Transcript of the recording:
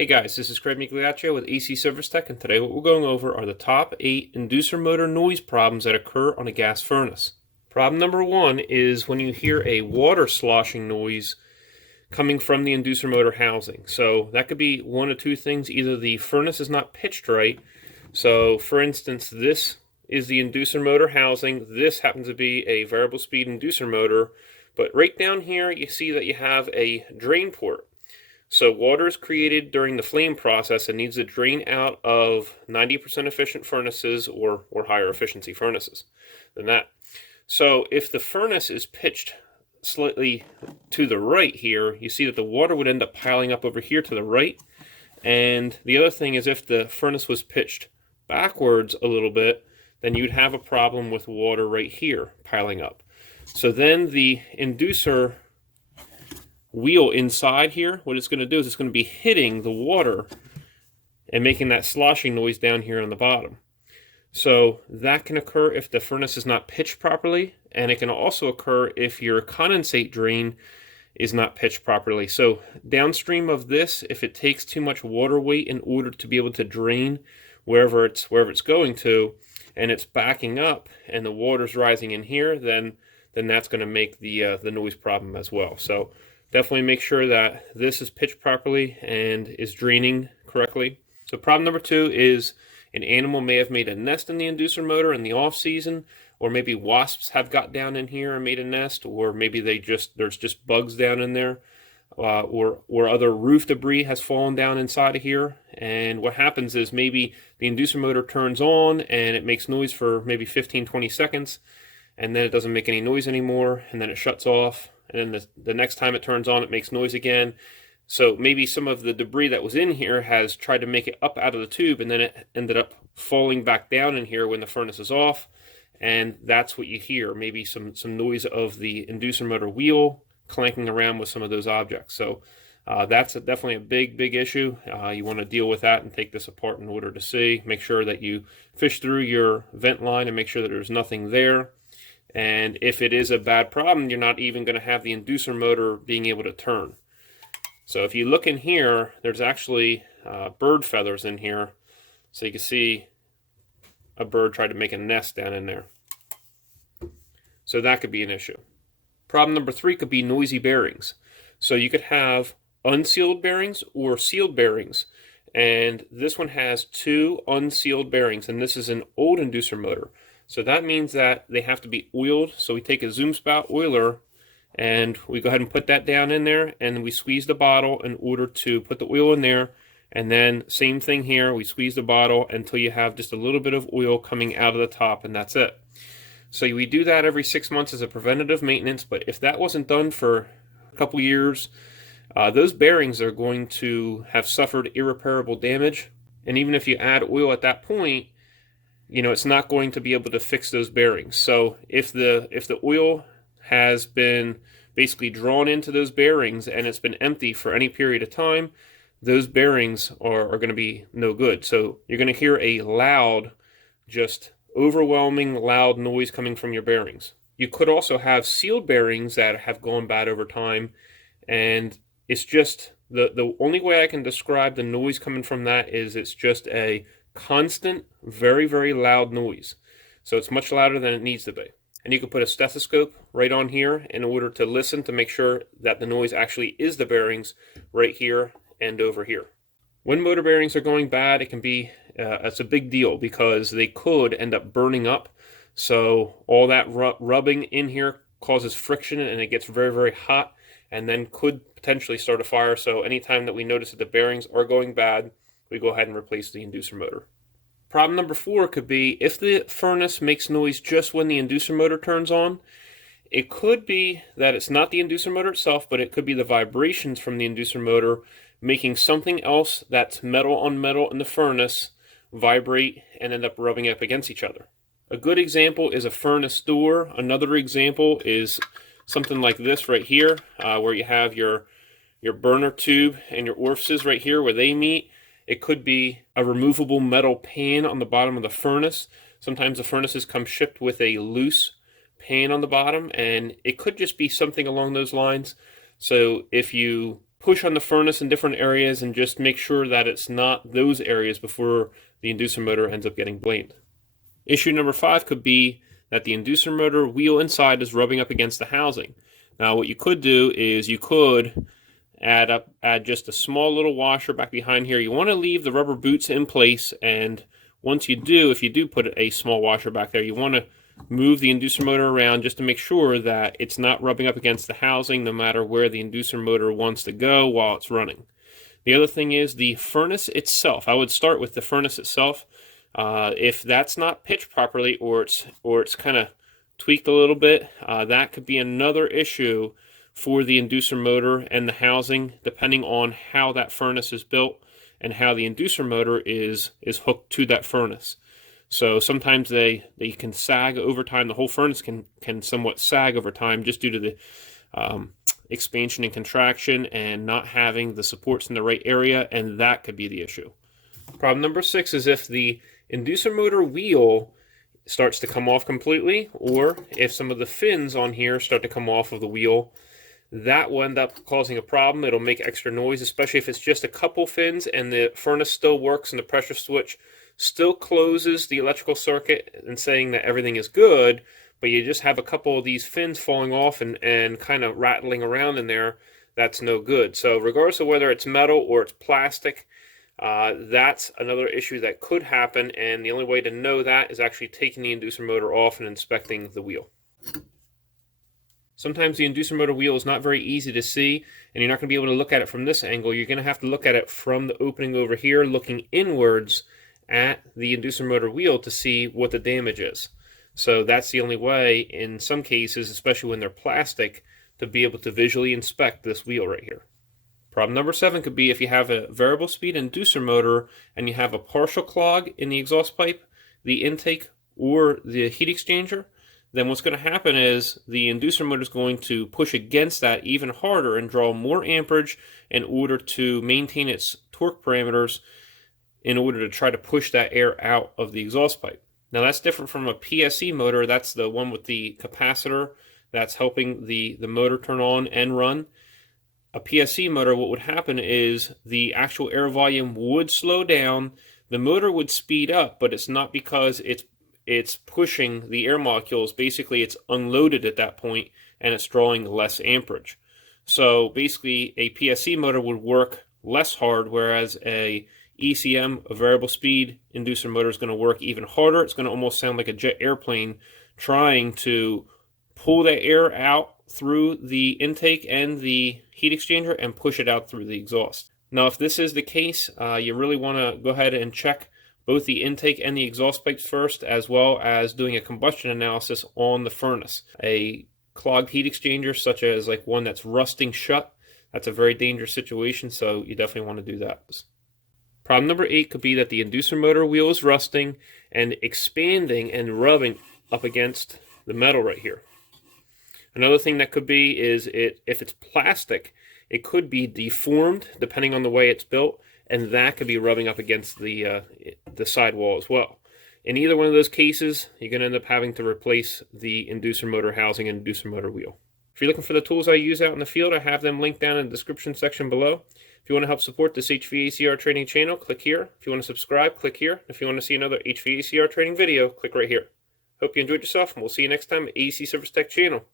Hey guys, this is Craig Migliaccio with acservicetech, and today what we're going over are the top 8 inducer motor noise problems that occur on a gas furnace. Problem number 1 is when you hear a water sloshing noise coming from the inducer motor housing. So that could be one of two things. Either the furnace is not pitched right. So for instance, this is the inducer motor housing. This happens to be a variable speed inducer motor. But right down here, you see that you have a drain port. So water is created during the flame process and needs to drain out of 90% efficient furnaces or higher efficiency furnaces than that. So if the furnace is pitched slightly to the right here, you see that the water would end up piling up over here to the right. And the other thing is, if the furnace was pitched backwards a little bit, then you'd have a problem with water right here piling up. So then the inducer wheel inside here, what it's going to do is it's going to be hitting the water and making that sloshing noise down here on the bottom. So that can occur if the furnace is not pitched properly, and it can also occur if your condensate drain is not pitched properly. So downstream of this, if it takes too much water weight in order to be able to drain wherever it's going to, and it's backing up and the water's rising in here, then that's going to make the noise problem as well. So definitely make sure that this is pitched properly and is draining correctly. So problem number 2 is an animal may have made a nest in the inducer motor in the off season, or maybe wasps have got down in here and made a nest, or maybe there's just bugs down in there, or other roof debris has fallen down inside of here. And what happens is maybe the inducer motor turns on and it makes noise for maybe 15-20 seconds, and then it doesn't make any noise anymore, and then it shuts off. And then the next time it turns on, it makes noise again. So maybe some of the debris that was in here has tried to make it up out of the tube, and then it ended up falling back down in here when the furnace is off. And that's what you hear, maybe some noise of the inducer motor wheel clanking around with some of those objects. So that's definitely a big issue. You want to deal with that and take this apart in order to see. Make sure that you fish through your vent line and make sure that there's nothing there. And if it is a bad problem, you're not even going to have the inducer motor being able to turn. So if you look in here, there's actually bird feathers in here. So you can see a bird tried to make a nest down in there. So that could be an issue. Problem number 3 could be noisy bearings. So you could have unsealed bearings or sealed bearings. And this one has 2 unsealed bearings, and this is an old inducer motor. So that means that they have to be oiled. So we take a zoom spout oiler and we go ahead and put that down in there, and we squeeze the bottle in order to put the oil in there. And then same thing here, we squeeze the bottle until you have just a little bit of oil coming out of the top, and that's it. So we do that every 6 months as a preventative maintenance, but if that wasn't done for a couple years, those bearings are going to have suffered irreparable damage. And even if you add oil at that point, it's not going to be able to fix those bearings. So if the oil has been basically drawn into those bearings and it's been empty for any period of time, those bearings are going to be no good. So you're going to hear a loud, just overwhelming loud noise coming from your bearings. You could also have sealed bearings that have gone bad over time, and it's just the only way I can describe the noise coming from that is it's just a constant, very loud noise. So it's much louder than it needs to be. And you can put a stethoscope right on here in order to listen to make sure that the noise actually is the bearings right here and over here. When motor bearings are going bad, it can be it's a big deal because they could end up burning up. So all that rubbing in here causes friction, and it gets very hot, and then could potentially start a fire. So anytime that we notice that the bearings are going bad, we go ahead and replace the inducer motor. Problem number 4 could be if the furnace makes noise just when the inducer motor turns on. It could be that it's not the inducer motor itself, but it could be the vibrations from the inducer motor making something else that's metal on metal in the furnace vibrate and end up rubbing up against each other. A good example is a furnace door. Another example is something like this right here, where you have your burner tube and your orifices right here where they meet. It could be a removable metal pan on the bottom of the furnace. Sometimes the furnaces come shipped with a loose pan on the bottom, and it could just be something along those lines. So if you push on the furnace in different areas and just make sure that it's not those areas before the inducer motor ends up getting blamed. Issue number 5 could be that the inducer motor wheel inside is rubbing up against the housing. Now what you could do is you could add just a small little washer back behind here. You want to leave the rubber boots in place, and once you do, if you do put a small washer back there, you want to move the inducer motor around just to make sure that it's not rubbing up against the housing no matter where the inducer motor wants to go while it's running. The other thing is the furnace itself. I would start with the furnace itself. If that's not pitched properly, or it's kind of tweaked a little bit, that could be another issue for the inducer motor and the housing, depending on how that furnace is built and how the inducer motor is hooked to that furnace. So sometimes they can sag over time. The whole furnace can somewhat sag over time just due to the expansion and contraction and not having the supports in the right area, and that could be the issue. Problem number 6 is if the inducer motor wheel starts to come off completely, or if some of the fins on here start to come off of the wheel. That will end up causing a problem. It'll make extra noise, especially if it's just a couple fins and the furnace still works and the pressure switch still closes the electrical circuit and saying that everything is good, but you just have a couple of these fins falling off and kind of rattling around in there. That's no good. So regardless of whether it's metal or it's plastic, that's another issue that could happen, and the only way to know that is actually taking the inducer motor off and inspecting the wheel. Sometimes the inducer motor wheel is not very easy to see, and you're not going to be able to look at it from this angle. You're going to have to look at it from the opening over here, looking inwards at the inducer motor wheel to see what the damage is. So that's the only way, in some cases, especially when they're plastic, to be able to visually inspect this wheel right here. Problem number 7 could be if you have a variable speed inducer motor and you have a partial clog in the exhaust pipe, the intake, or the heat exchanger. Then what's going to happen is the inducer motor is going to push against that even harder and draw more amperage in order to maintain its torque parameters in order to try to push that air out of the exhaust pipe. Now that's different from a PSE motor. That's the one with the capacitor that's helping the motor turn on and run. A PSE motor, what would happen is the actual air volume would slow down, the motor would speed up, but it's not because it's pushing the air molecules. Basically, it's unloaded at that point, and it's drawing less amperage. So basically, a PSE motor would work less hard, whereas a ECM, a variable speed inducer motor, is going to work even harder. It's going to almost sound like a jet airplane trying to pull that air out through the intake and the heat exchanger and push it out through the exhaust. Now, if this is the case, you really want to go ahead and check both the intake and the exhaust pipes first, as well as doing a combustion analysis on the furnace. A clogged heat exchanger, such as like one that's rusting shut, that's a very dangerous situation, so you definitely want to do that. Problem number 8 could be that the inducer motor wheel is rusting and expanding and rubbing up against the metal right here. Another thing that could be is if it's plastic, it could be deformed depending on the way it's built, and that could be rubbing up against the sidewall as well. In either one of those cases, you're going to end up having to replace the inducer motor housing and inducer motor wheel. If you're looking for the tools I use out in the field, I have them linked down in the description section below. If you want to help support this HVACR training channel, click here. If you want to subscribe, click here. If you want to see another HVACR training video, click right here. Hope you enjoyed yourself, and we'll see you next time at AC Service Tech channel.